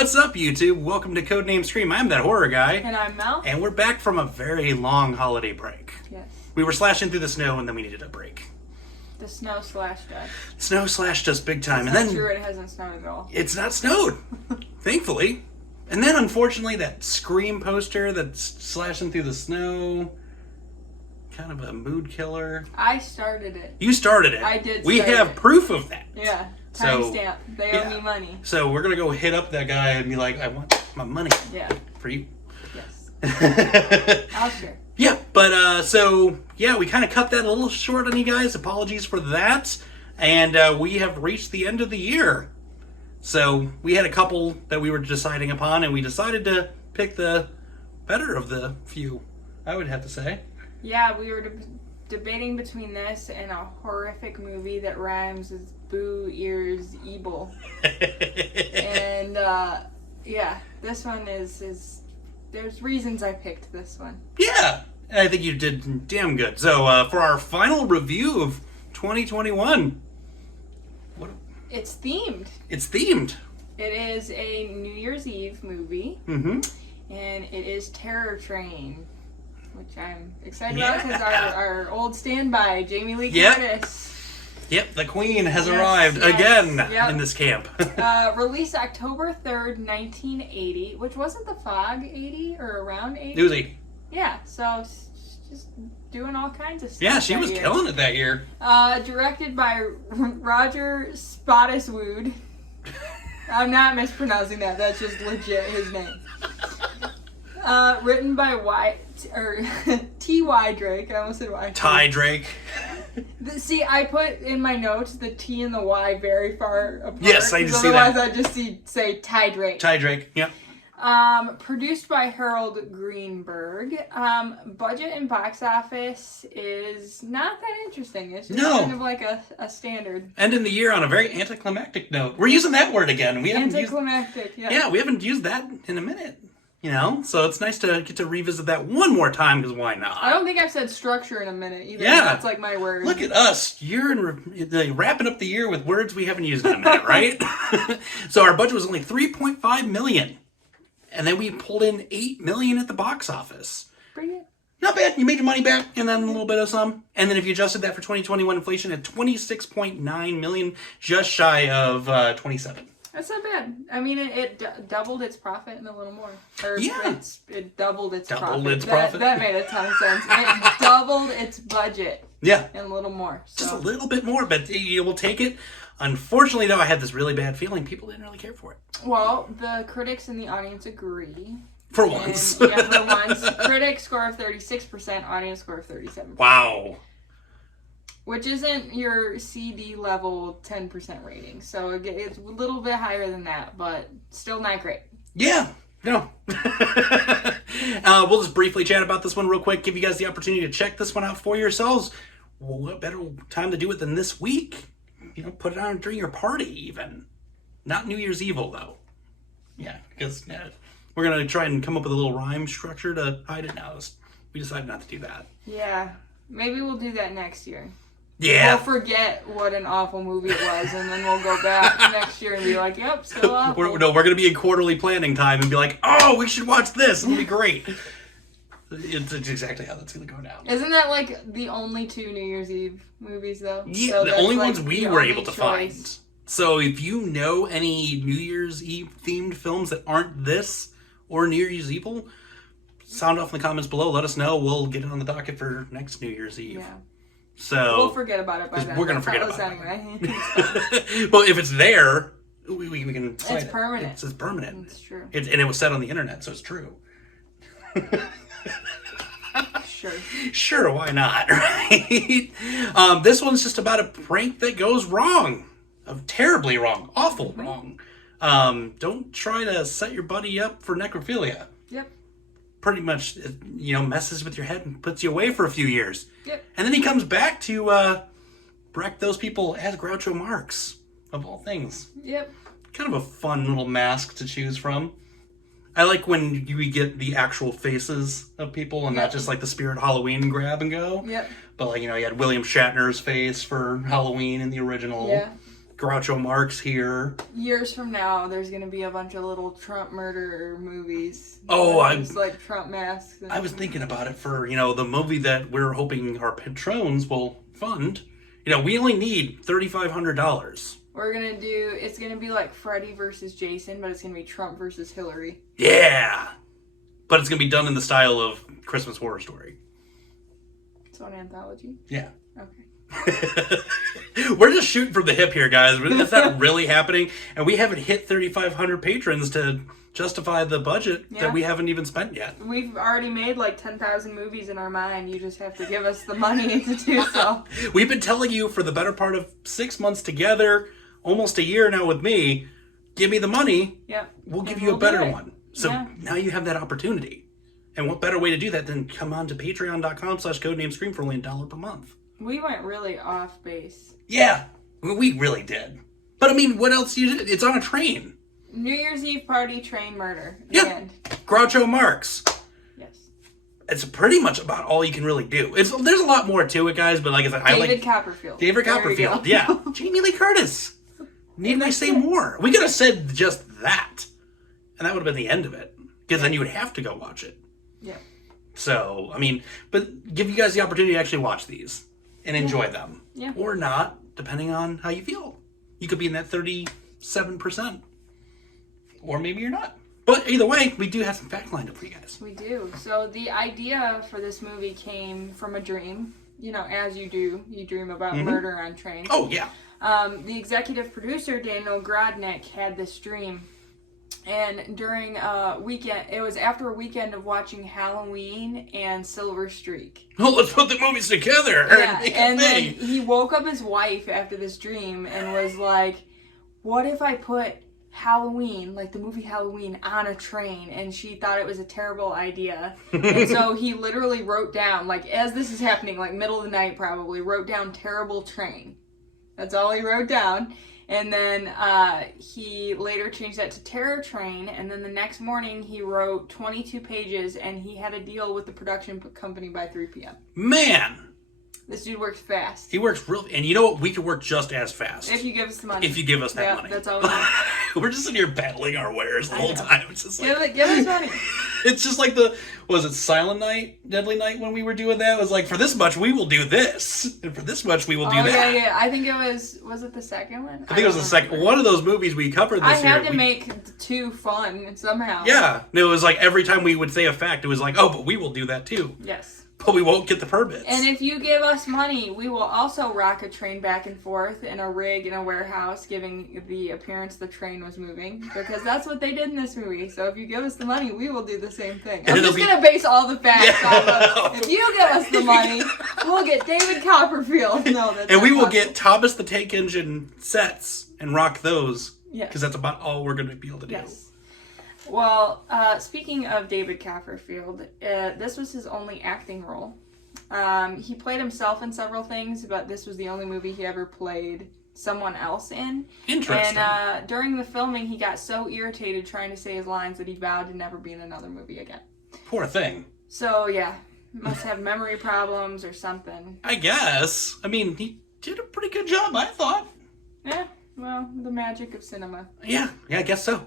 What's up, YouTube? Welcome to Codename Scream. I'm that horror guy. And I'm Mel. And we're back from a very long holiday break. Yes. We were slashing through the snow and then we needed a break. The snow slashed us. Snow slashed us big time. It's and not then true, it hasn't snowed at all. It's not snowed, thankfully. And then, unfortunately, that Scream poster that's slashing through the snow, kind of a mood killer. I started it. You started it. I did We start have it. proof of that. Yeah. So, Timestamp. They owe me money. So we're going to go hit up that guy and be like, I want my money. Yeah. For you. Yes. I'll share. Yeah, but we kind of cut that a little short on you guys. Apologies for that. And we have reached the end of the year. So we had a couple that we were deciding upon, and we decided to pick the better of the few, I would have to say. Yeah, we were debating between this and a horrific movie that rhymes with boo ears evil. And this one is there's reasons I picked this one. Yeah, I think you did damn good. So for our final review of 2021, it's themed. It's themed. It is a New Year's Eve movie. Mm-hmm. And it is Terror Train, which I'm excited about because our old standby, Jamie Lee Curtis. Yep, the Queen has arrived again in this camp. Released October 3rd, 1980, which wasn't the Fog 80 or around 80? It was 80. Yeah, so just doing all kinds of stuff. Yeah, she was killing it that year. Directed by Roger Spottiswoode. I'm not mispronouncing that. That's just legit his name. Written by T.Y. Drake. I almost said Y. Ty Drake. See, I put in my notes the T and the Y very far apart. Yes, I just see that. Otherwise, I'd just say Ty Drake. Ty Drake, yep. Produced by Harold Greenberg. Budget and box office is not that interesting. It's just kind of like a standard. Ending the year on a very anticlimactic note. We're using that word again. Anticlimactic, yeah, we haven't used that in a minute. You know, so it's nice to get to revisit that one more time, because why not? I don't think I've said structure in a minute either. Yeah. That's like my word. Look at us. You're wrapping up the year with words we haven't used in a minute, right? So our budget was only $3.5 million. And then we pulled in $8 million at the box office. Pretty good. Not bad. You made your money back, and then a little bit of some. And then if you adjusted that for 2021 inflation at $26.9 million, just shy of 27. That's not bad. I mean, it doubled its profit and a little more. It doubled its profit. That made a ton of sense. It doubled its budget. Yeah. And a little more. So. Just a little bit more, but you will take it. Unfortunately, though, I had this really bad feeling people didn't really care for it. Well, the critics in the audience agree. For once. For once. Critic score of 36%, audience score of 37%. Wow. Which isn't your CD level 10% rating. So it's a little bit higher than that, but still not great. Yeah. No. We'll just briefly chat about this one real quick, give you guys the opportunity to check this one out for yourselves. Well, what better time to do it than this week? You know, put it on during your party even. Not New Year's Evil, though. Yeah, because we're going to try and come up with a little rhyme structure to hide it now. We decided not to do that. Yeah, maybe we'll do that next year. Yeah. We'll forget what an awful movie it was, and then we'll go back next year and be like, yep, still awful. We're going to be in quarterly planning time and be like, oh, we should watch this. It'll be great. It's exactly how that's going to go down. There's like the only two New Year's Eve movies, though? Yeah, so the only ones we were able to find. So if you know any New Year's Eve themed films that aren't this or New Year's Evil, sound off in the comments below. Let us know. We'll get it on the docket for next New Year's Eve. Yeah. So we'll forget about it by then. We're going to forget about it. Anyway. Well, if it's there, we can cite it's permanent. It's permanent. It's true. And it was said on the internet, so it's true. Sure, why not, right? This one's just about a prank that goes wrong. Terribly wrong. Awful wrong. Don't try to set your buddy up for necrophilia. Yep. Pretty much, messes with your head and puts you away for a few years. Yep. And then he comes back to wreck those people as Groucho Marx, of all things. Yep. Kind of a fun little mask to choose from. I like when you get the actual faces of people and not just like the Spirit Halloween grab and go. Yep. But you had William Shatner's face for Halloween in the original. Yeah. Groucho Marx here. Years from now, there's gonna be a bunch of little Trump murder movies. Oh, Just like Trump masks. I was thinking about it for, the movie that we're hoping our patrons will fund. We only need $3,500. We're gonna do, it's gonna be like Freddy versus Jason, but it's gonna be Trump versus Hillary. Yeah! But it's going to be done in the style of Christmas Horror Story. So an anthology? Yeah. Okay. We're just shooting from the hip here, guys. That's not really happening. And we haven't hit 3,500 patrons to justify the budget that we haven't even spent yet. We've already made like 10,000 movies in our mind. You just have to give us the money to do so. We've been telling you for the better part of 6 months together, almost a year now with me, give me the money. Yep. We'll give you a better one. So now you have that opportunity. And what better way to do that than come on to patreon.com/codenamescream for only $1 per month. We went really off base. Yeah, we really did. But I mean, what else do you do? It's on a train. New Year's Eve party, train murder. Yeah. End. Groucho Marx. Yes. It's pretty much about all you can really do. There's a lot more to it, guys, but like I said, David Copperfield. David Copperfield, yeah. Jamie Lee Curtis. Need I say more? We could have said just that. And that would have been the end of it. Because then you would have to go watch it. Yeah. So, I mean, but give you guys the opportunity to actually watch these and enjoy them. Yeah. Or not, depending on how you feel. You could be in that 37%. Or maybe you're not. But either way, we do have some facts lined up for you guys. We do. So the idea for this movie came from a dream. As you do, you dream about murder on trains. Oh, yeah. The executive producer, Daniel Grodnick, had this dream. And during a weekend, it was after a weekend of watching Halloween and Silver Streak. Oh, let's put the movies together and make a then thing. he woke up his wife after this dream and was like, what if I put Halloween, like the movie Halloween, on a train? And she thought it was a terrible idea. And so he literally wrote down, like as this is happening, like middle of the night probably, wrote down terrible train. That's all he wrote down. And then he later changed that to Terror Train. And then the next morning he wrote 22 pages and he had a deal with the production company by 3 p.m. Man! This dude works fast. He works real... And you know what? We could work just as fast. If you give us the money. If you give us that money. That's all we need. We're just sitting here battling our wares the whole time. It's just like... Give us money. It's just like was it Silent Night, Deadly Night when we were doing that? It was like, for this much, we will do this. And for this much, we will do that. Yeah. I think it was it the second one? I think it was the second. One of those movies we covered this year. I had to make two fun somehow. Yeah. It was like every time we would say a fact, it was like, oh, but we will do that too. Yes. But we won't get the permits. And if you give us money, we will also rock a train back and forth in a rig in a warehouse, giving the appearance the train was moving. Because that's what they did in this movie. So if you give us the money, we will do the same thing. I'm just going to base all the facts off of, if you give us the money, we'll get David Copperfield. No, that's and we will possible. get Thomas the Tank Engine sets and rock those. Yes. Because that's about all we're going to be able to do. Yes. Well, speaking of David Copperfield, this was his only acting role. He played himself in several things, but this was the only movie he ever played someone else in. Interesting. And during the filming, he got so irritated trying to say his lines that he vowed to never be in another movie again. Poor thing. So, yeah, must have memory problems or something. I guess. I mean, he did a pretty good job, I thought. Yeah, well, the magic of cinema. Yeah, I guess so.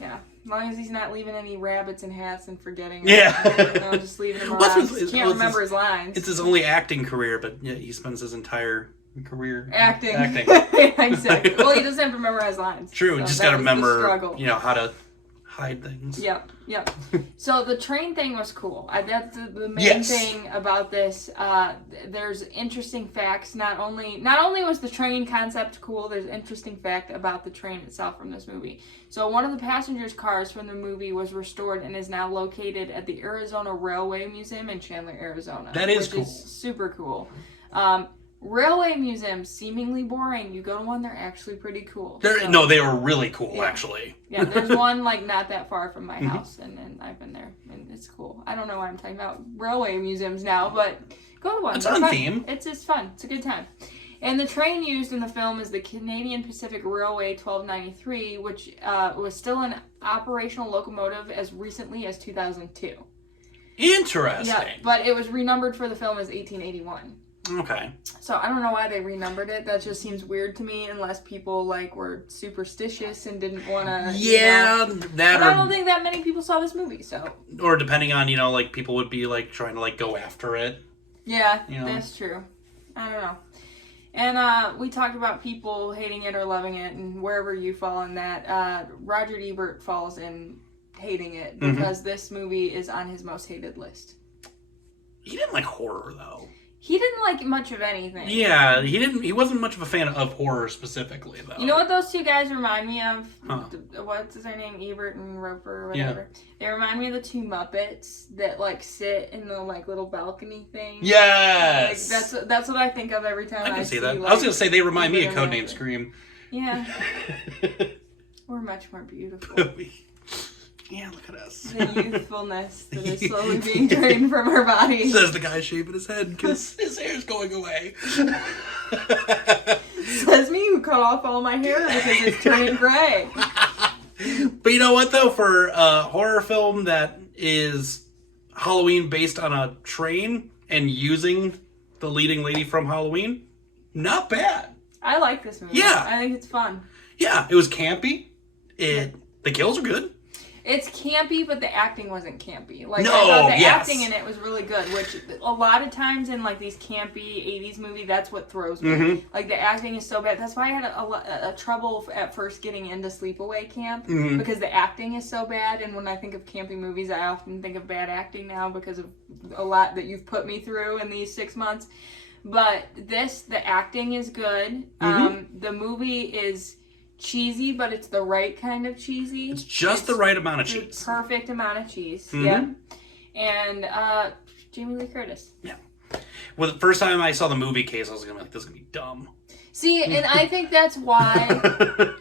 Yeah, as long as he's not leaving any rabbits and hats and forgetting. Yeah. Just leaving them around. Can't remember his lines. It's his only acting career, but yeah, he spends his entire career acting. Yeah, exactly. Well, he doesn't have to memorize lines. True, so just got to remember, struggle. how to hide things. Yep. So the train thing was cool. That's the main thing about this. There's interesting facts. Not only was the train concept cool, there's interesting fact about the train itself from this movie. So one of the passengers' cars from the movie was restored and is now located at the Arizona Railway Museum in Chandler, Arizona. That is cool. Which is super cool. Railway museums, seemingly boring. You go to one, they're actually pretty cool. No, they were really cool, actually. Yeah, there's one not that far from my house, and I've been there, and it's cool. I don't know why I'm talking about railway museums now, but go to one. It's on theme. It's fun. It's a good time. And the train used in the film is the Canadian Pacific Railway 1293, which was still an operational locomotive as recently as 2002. Interesting. Yeah, but it was renumbered for the film as 1881. Okay. So I don't know why they renumbered it. That just seems weird to me, unless people like were superstitious and didn't want to. Yeah, that. But I don't think that many people saw this movie. So. Or depending on like people would be like trying to like go after it. Yeah, that's true. I don't know. And we talked about people hating it or loving it, and wherever you fall in that, Roger Ebert falls in hating it because this movie is on his most hated list. He didn't like horror though. He didn't like much of anything. Yeah, he didn't. He wasn't much of a fan of horror specifically, though. You know what those two guys remind me of? Huh. What's their name? Ebert and Roper or whatever. Yeah. They remind me of the two Muppets that like sit in the like little balcony thing. Yes. Like, that's what I think of every time I can see that. like, I was gonna say they remind me of Ebert Codename Scream. Yeah. We're much more beautiful. Yeah, look at us. The youthfulness that is slowly being drained from our bodies. Says the guy shaving his head because his hair's going away. Says me who cut off all my hair because it's turning gray. But you know what, though? For a horror film that is Halloween based on a train and using the leading lady from Halloween, not bad. I like this movie. Yeah. I think it's fun. Yeah, it was campy. The kills are good. It's campy, but the acting wasn't campy. Like, No, I thought the yes. acting in it was really good, which a lot of times in like these campy 80s movies, that's what throws me. Mm-hmm. Like the acting is so bad. That's why I had a trouble at first getting into Sleepaway Camp because the acting is so bad. And when I think of campy movies, I often think of bad acting now because of a lot that you've put me through in these 6 months. But the acting is good. The movie is cheesy, but it's the right kind of cheesy. It's just the right amount of cheese. Perfect amount of cheese. Yeah. And Jamie Lee Curtis. Yeah. Well, the first time I saw the movie case, I was gonna be like, "This is gonna be dumb." See, and I think that's why.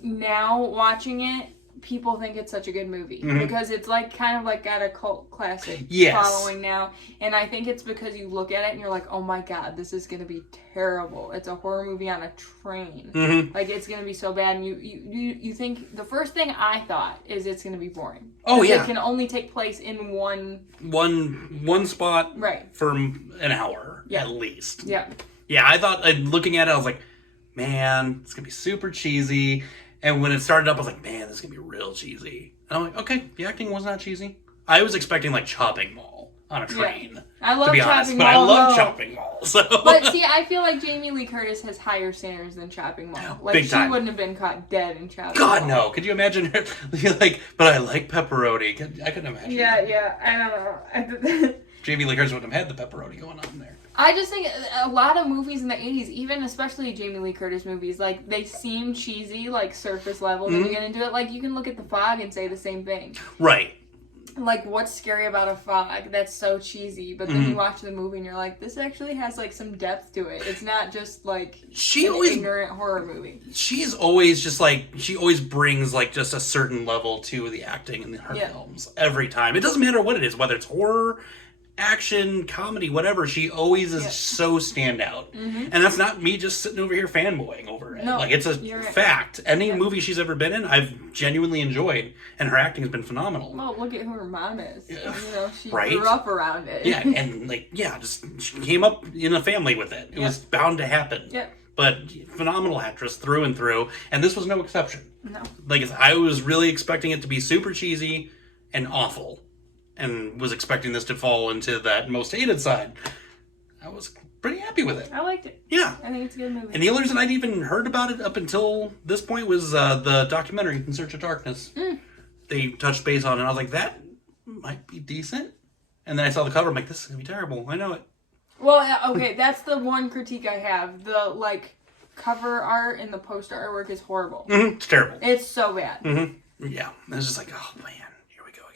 Now watching it, people think it's such a good movie because it's like kind of like got a cult classic following now, and I think it's because you look at it and you're like, oh my god, this is gonna be terrible. It's a horror movie on a train. Like it's gonna be so bad, and you think the first thing I thought is it's gonna be boring. Oh yeah, it can only take place in one spot for an hour at least. Yeah, I thought looking at it, I was like, man, it's gonna be super cheesy. And when it started up, I was like, man, this is going to be real cheesy. And I'm like, okay, the acting was not cheesy. I was expecting, like, Chopping Mall on a train. Yeah. I love Chopping Mall. But I love Chopping Mall, so... But, see, I feel like Jamie Lee Curtis has higher standards than Chopping Mall. Like, Big time. She wouldn't have been caught dead in Chopping Mall. God, no. Could you imagine her, like, but I like pepperoni. I couldn't imagine that. I don't know. Jamie Lee Curtis wouldn't have had the pepperoni going on there. I just think a lot of movies in the 80s, even especially Jamie Lee Curtis movies, like, they seem cheesy, like, surface level, and you get into it. Like, you can look at The Fog and say the same thing. Right. Like, what's scary about A Fog? That's so cheesy. But then you watch the movie and you're like, this actually has, like, some depth to it. It's not just, like, ignorant horror movie. She's always just, like, she always brings, like, just a certain level to the acting in her films. Every time. It doesn't matter what it is, whether it's horror, action, comedy, whatever, she always is so standout. And that's not me just sitting over here fanboying over it. No, like, it's a fact. Any movie she's ever been in, I've genuinely enjoyed, and her acting has been phenomenal. Well, look at who her mom is. Yeah. You know, she grew up around it. Yeah, and, like, just she came up in a family with it. It was bound to happen. Yeah. But phenomenal actress through and through, and this was no exception. No. Like, I was really expecting it to be super cheesy and awful, and was expecting this to fall into that most hated side. I was pretty happy with it. I liked it. Yeah. I think it's a good movie. And the only reason I'd even heard about it up until this point was the documentary, In Search of Darkness. They touched base on it, and I was like, that might be decent. And then I saw the cover, I'm like, this is going to be terrible. I know it. Well, okay, that's the one critique I have. The, like, cover art and the poster artwork is horrible. It's terrible. It's so bad. Yeah. I was just like, oh, man.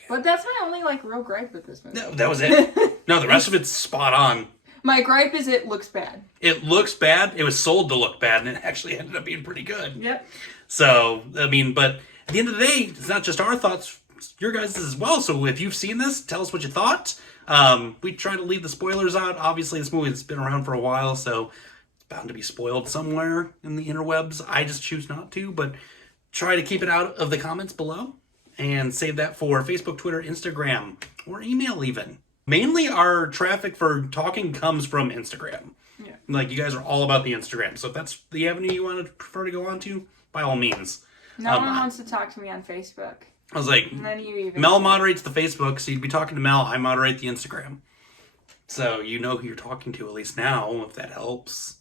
But that's my only, like, real gripe with this movie. No, that was it. No, the rest of it's spot on. My gripe is it looks bad. It looks bad. It was sold to look bad, and it actually ended up being pretty good. Yep. So, I mean, but at the end of the day, it's not just our thoughts, it's your guys' as well. So if you've seen this, tell us what you thought. We try to leave the spoilers out. Obviously, this movie has been around for a while, so it's bound to be spoiled somewhere in the interwebs. I just choose not to, but try to keep it out of the comments below. And save that for Facebook, Twitter, Instagram, or email even. Mainly our traffic for talking comes from Instagram. Yeah. Like, you guys are all about the Instagram. So if that's the avenue you want to prefer to go on to, by all means. No one wants to talk to me on Facebook. I was like, None of you even. Mel moderates the Facebook, so you'd be talking to Mel. I moderate the Instagram. So you know who you're talking to, at least now, if that helps.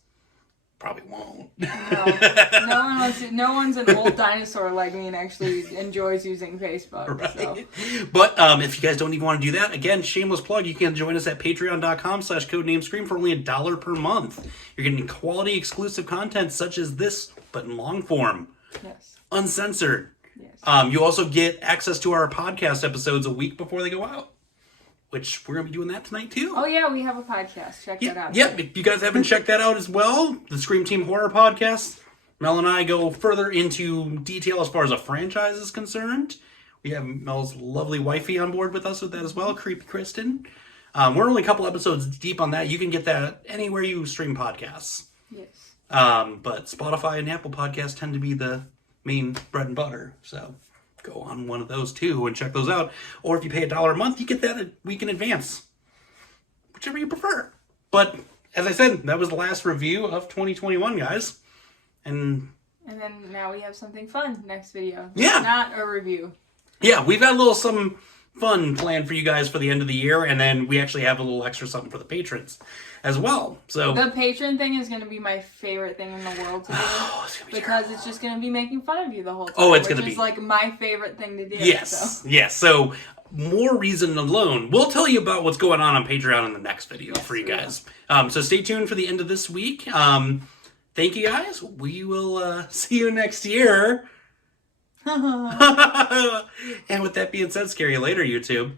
Probably won't. No one wants to, no one's an old dinosaur like me and actually enjoys using Facebook. Right. So. But if you guys don't even want to do that, again, shameless plug, you can join us at patreon.com/codenamescream for only $1 per month. You're getting quality exclusive content such as this, but in long form. Yes. Uncensored. Yes. You also get access to our podcast episodes a week before they go out. Which we're going to be doing that tonight too. Oh yeah, we have a podcast. Check that out. Yep, if you guys haven't checked that out as well, the Scream Team Horror Podcast, Mel and I go further into detail as far as a franchise is concerned. We have Mel's lovely wifey on board with us with that as well, Creepy Kristen. We're only a couple episodes deep on that. You can get that anywhere you stream podcasts. Yes. But Spotify and Apple Podcasts tend to be the main bread and butter, so go on one of those too and check those out. Or if you pay $1 a month, you get that a week in advance. Whichever you prefer. But as I said, that was the last review of 2021, guys. And then now we have something fun next video. Yeah. Not a review. Yeah, we've got some fun planned for you guys for the end of the year, and then we actually have a little extra something for the patrons as well. So the patron thing is going to be my favorite thing in the world to do. Because it's just going to be making fun of you the whole time. Oh, it's going to be like my favorite thing to do. Yes. So. Yes. So more reason alone. We'll tell you about what's going on Patreon in the next video for you guys. So stay tuned for the end of this week. Thank you guys. We will see you next year. And with that being said, scary later, YouTube.